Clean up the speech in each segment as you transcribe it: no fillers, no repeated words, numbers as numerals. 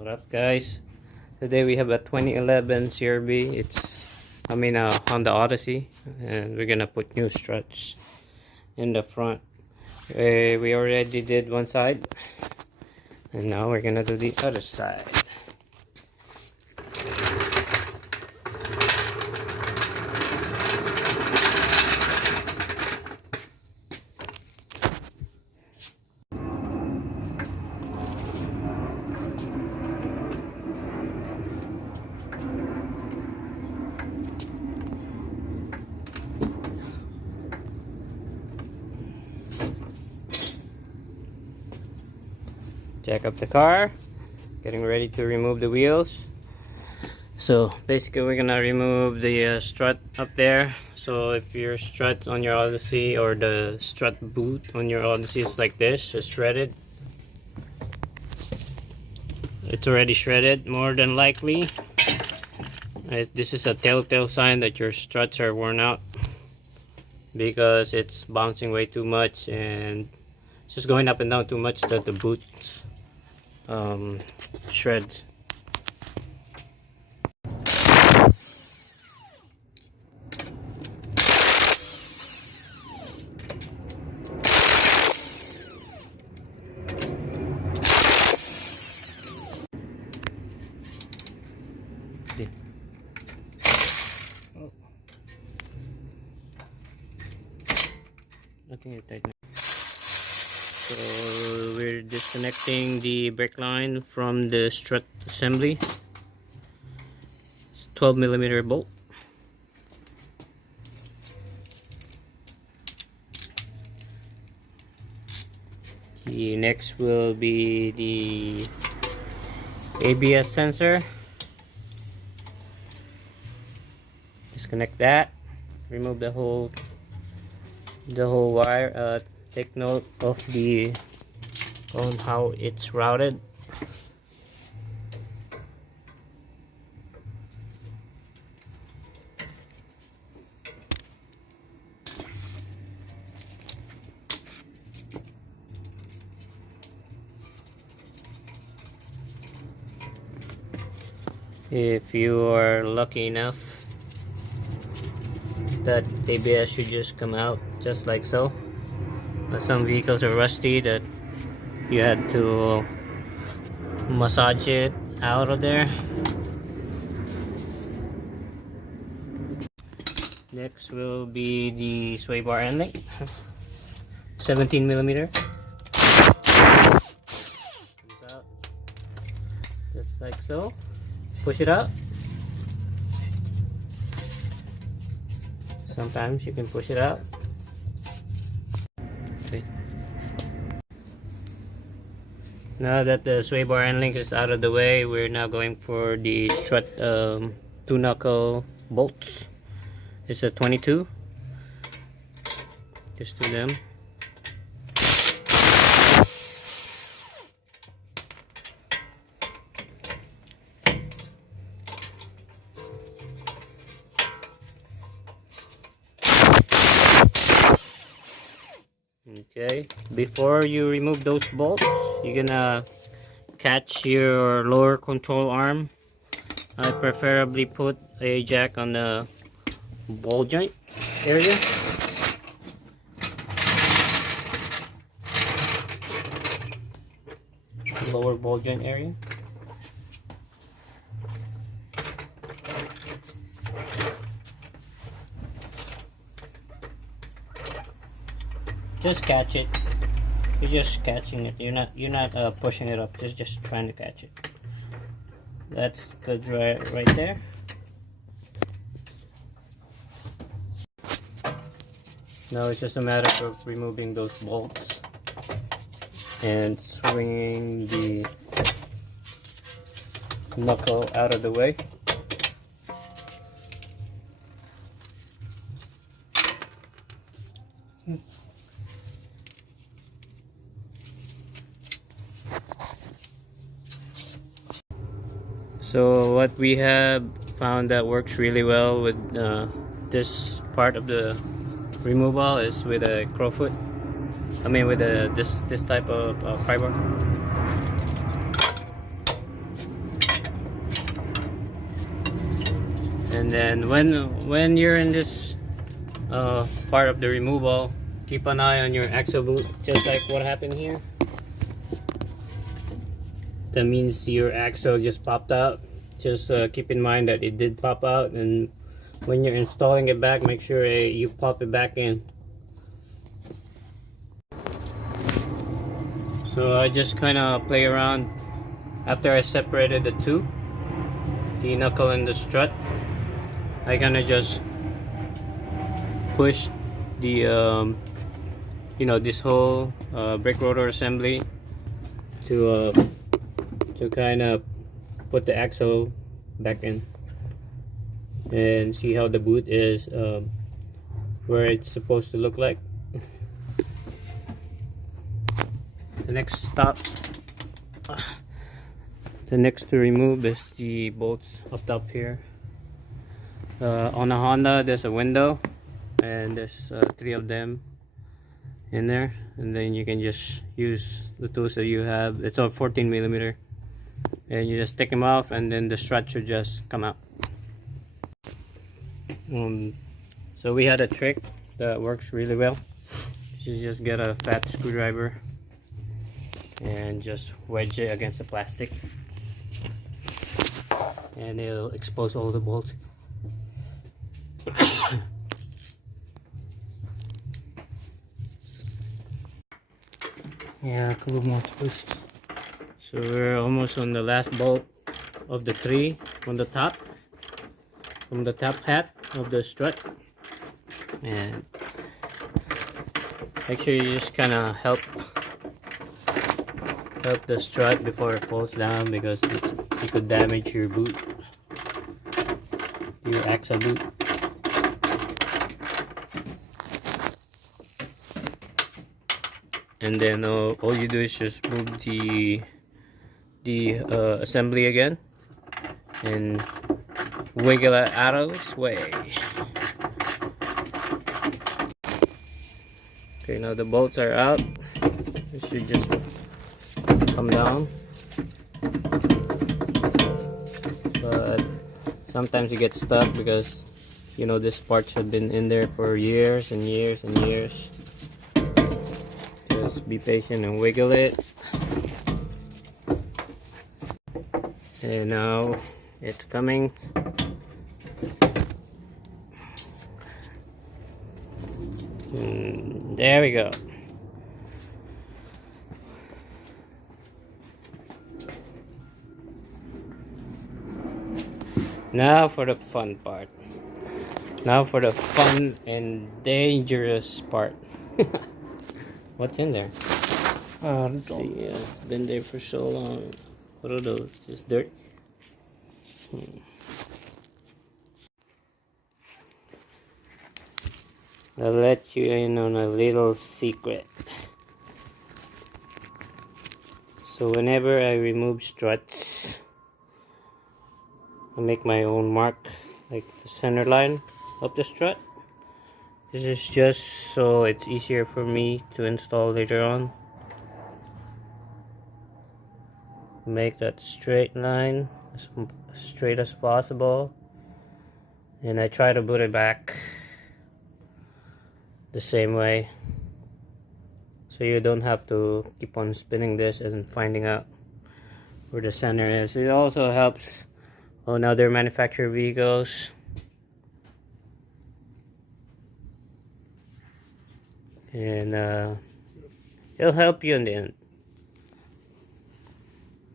What up, guys? Today we have a 2011 CRV. It's Honda Odyssey, and we're gonna put new struts in the front. We already did one side, and now we're gonna do the other side. Jack up the car, getting ready to remove the wheels. So basically we're gonna remove the strut up there. So if your strut on your Odyssey or the strut boot on your Odyssey is like this, just shredded, it's already shredded more than likely. This is a telltale sign that your struts are worn out because it's bouncing way too much and it's just going up and down too much that the boots shreds. Nothing is tight now. So we're disconnecting the brake line from the strut assembly. It's 12mm bolt. The next will be the ABS sensor. Disconnect that. Remove the whole wire. Take note of on how it's routed. If you are lucky enough, that ABS should just come out just like so. Some vehicles are rusty that you had to massage it out of there. Next will be the sway bar end link, 17mm. Comes out just like so. Push it out. Sometimes you can push it out. Okay. Now that the sway bar end link is out of the way, we're now going for the strut 2-knuckle bolts. It's a 22. Just do them. Okay, before you remove those bolts, you're gonna catch your lower control arm. I preferably put a jack on the ball joint area. Lower ball joint area. Just catch it. You're just catching it. You're not pushing it up. Just trying to catch it. That's good right there. Now it's just a matter of removing those bolts and swinging the knuckle out of the way. So what we have found that works really well with this part of the removal is with a crowfoot. With this type of fiber. And then when you're in this part of the removal, keep an eye on your axle boot, just like what happened here. That means your axle just popped out. Just keep in mind that it did pop out, and when you're installing it back, make sure you pop it back in. So I just kind of play around after I separated the two, the knuckle and the strut. I kind of just push the you know, this whole brake rotor assembly to kind of put the axle back in, and see how the boot is where it's supposed to look like. The next stop, the next to remove is the bolts up top here. On a Honda, there's a window, and there's 3 of them in there, and then you can just use the tools that you have. It's a 14mm, and you just take them off, and then the strut should just come out. So we had a trick that works really well. You just get a fat screwdriver and just wedge it against the plastic, and it'll expose all the bolts. Yeah, a couple more twists. So we're almost on the last bolt of the 3 on the top, from the top hat of the strut. And make sure you just kind of help the strut before it falls down, because it could damage your boot, your axle boot. And then all you do is just move the assembly again and wiggle it out of its way. Okay, now the bolts are out. It should just come down, but sometimes you get stuck because, you know, this parts have been in there for years and years and years. Just be patient and wiggle it. And now it's coming. And there we go. Now for the fun part. Now for the fun and dangerous part. What's in there? Let's see. Yeah, it's been there for so long. What are those? Just dirt? I'll let you in on a little secret. So whenever I remove struts, I make my own mark, like the center line of the strut. This is just so it's easier for me to install later on. Make that straight line as straight as possible, and I try to put it back the same way, so you don't have to keep on spinning this and finding out where the center is. It also helps on other manufactured vehicles. And it'll help you in the end.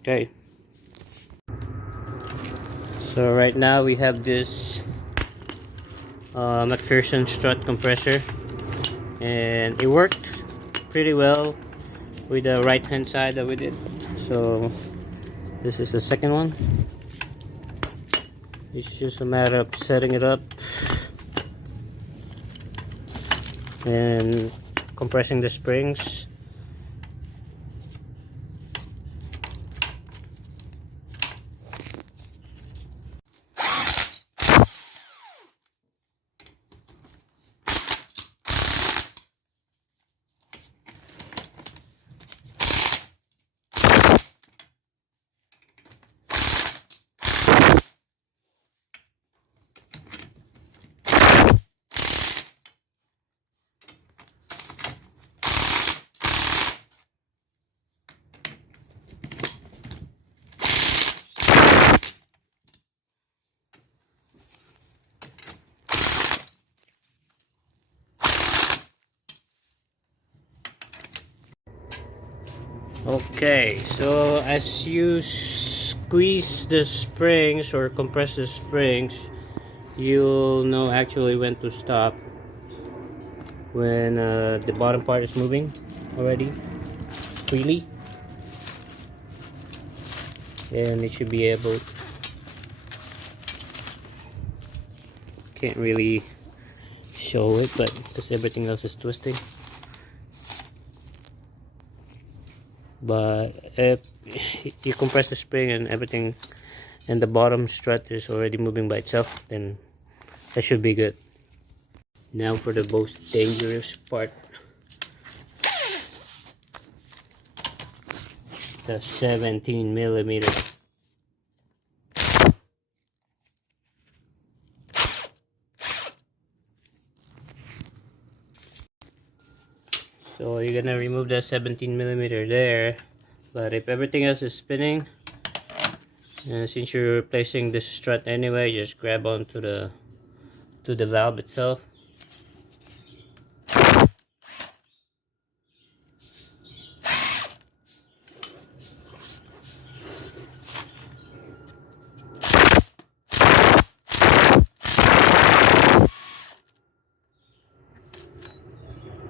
Okay. So right now we have this McPherson strut compressor, and it worked pretty well with the right hand side that we did. So this is the second one. It's just a matter of setting it up and compressing the springs. Okay, so as you squeeze the springs or compress the springs, you'll know actually when to stop when the bottom part is moving already freely, and it should be able, can't really show it but because everything else is twisting. But if you compress the spring and everything and the bottom strut is already moving by itself, then that should be good. Now for the most dangerous part, the 17 millimeter. So you're gonna remove the 17 millimeter there, but if everything else is spinning, and since you're replacing this strut anyway, just grab onto the valve itself.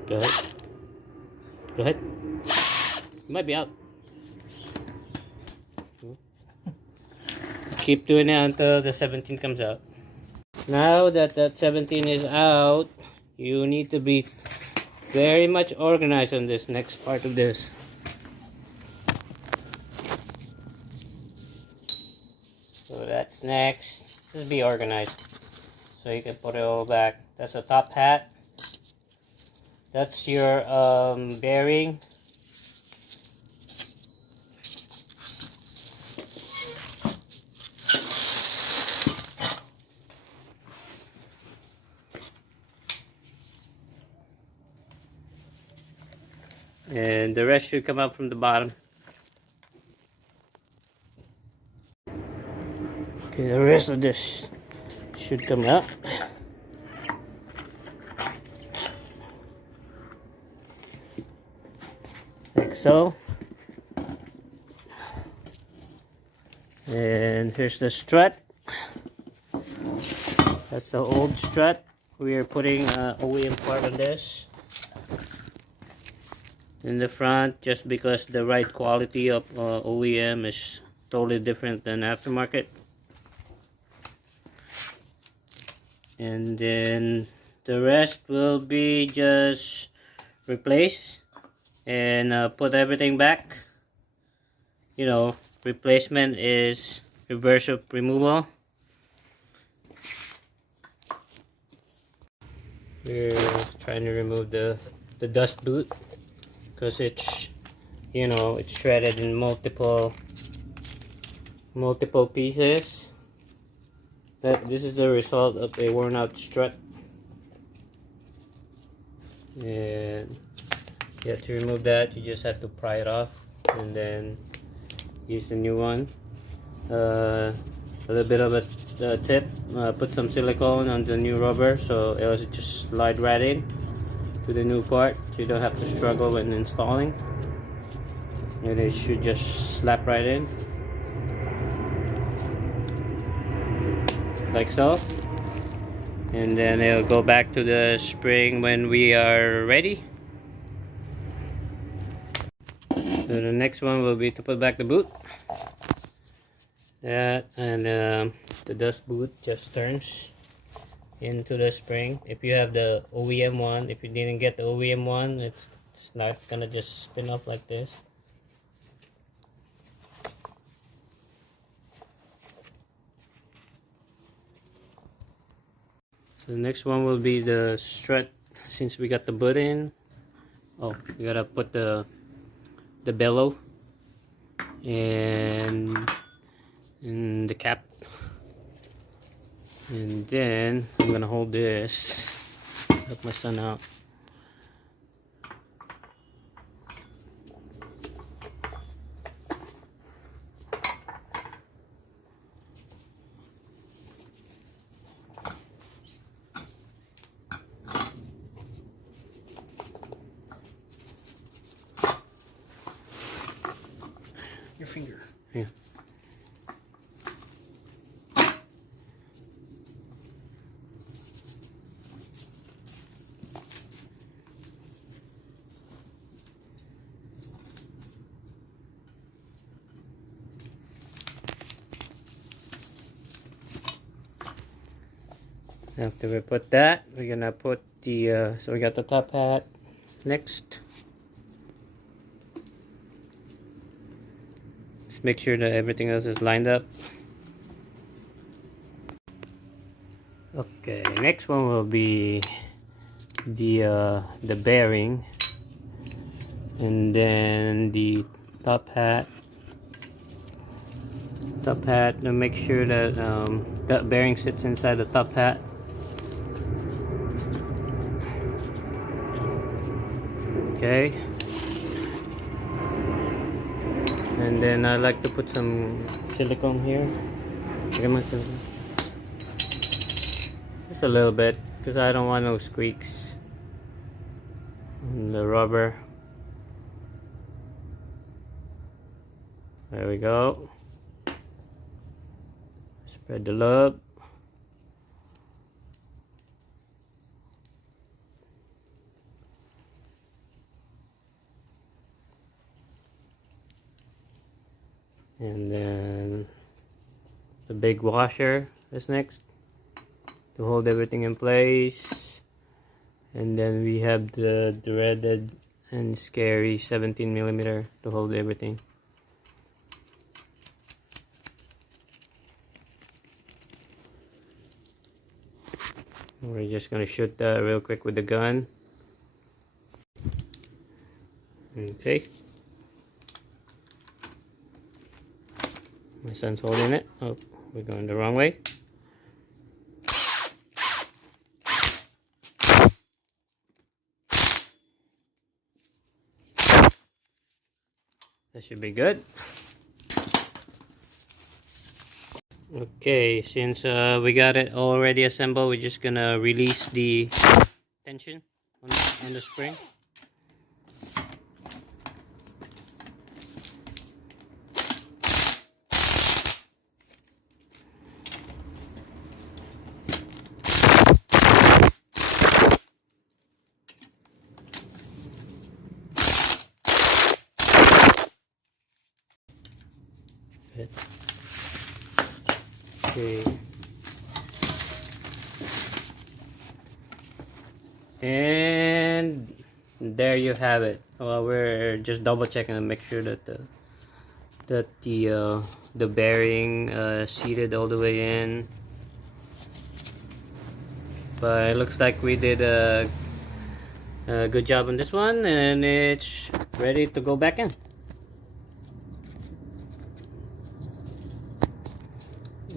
Go ahead. Go ahead. You might be out. Keep doing it until the 17 comes out. Now that that 17 is out, you need to be very much organized on this next part of this. So that's next. Just be organized so you can put it all back. That's a top hat. That's your bearing. And the rest should come out from the bottom. Okay, the rest of this should come out. Like so. And here's the strut. That's the old strut. We are putting OEM part on this in the front just because the right quality of OEM is totally different than aftermarket. And then the rest will be just replace and put everything back. You know, replacement is reverse of removal. We're trying to remove the dust boot because it's, you know, it's shredded in multiple pieces. This is the result of a worn out strut, and you have to remove that. You just have to pry it off and then use the new one. A little bit of a tip, put some silicone on the new rubber so it'll just slide right in to the new part. You don't have to struggle when installing, and it should just slap right in like so, and then it'll go back to the spring when we are ready. So the next one will be to put back the boot. That and the dust boot just turns into the spring. If you have the OEM one, if you didn't get the OEM one, it's not gonna just spin off like this. So the next one will be the strut. Since we got the boot in, oh, we gotta put the bellow and the cap, and then I'm gonna hold this, help my son out. finger. Yeah. After we put that, we're gonna put the so we got the top hat next. Just make sure that everything else is lined up. Okay, next one will be the bearing, and then the top hat. Top hat, to make sure that that bearing sits inside the top hat. Okay, and then I like to put some silicone here. Look at my silicone. Just a little bit, because I don't want no squeaks on the rubber. There we go. Spread the love. And then the big washer is next to hold everything in place. And then we have the dreaded and scary 17mm to hold everything. We're just gonna shoot that real quick with the gun. Okay. My son's holding it. Oh, we're going the wrong way. That should be good. Okay, since we got it already assembled, we're just gonna release the tension on the spring. Okay. And there you have it. Well, we're just double checking to make sure that the bearing seated all the way in. But it looks like we did a good job on this one, and it's ready to go back in.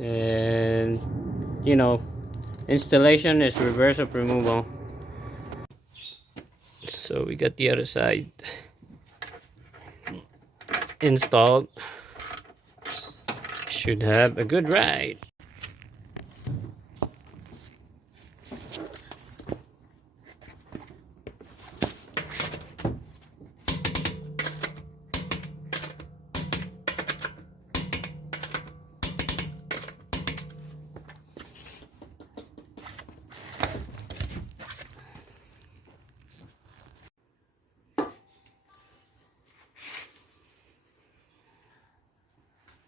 And you know, installation is reverse of removal. So we got the other side installed. Should have a good ride.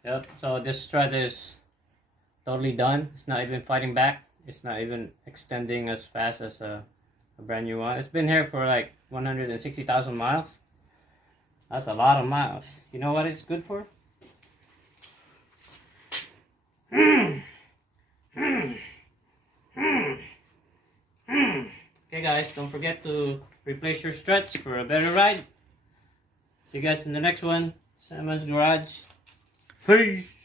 Yep, so this strut is totally done. It's not even fighting back. It's not even extending as fast as a brand new one. It's been here for like 160,000 miles. That's a lot of miles. You know what it's good for? Okay guys, don't forget to replace your struts for a better ride. See you guys in the next one. Simon's Garage. Peace.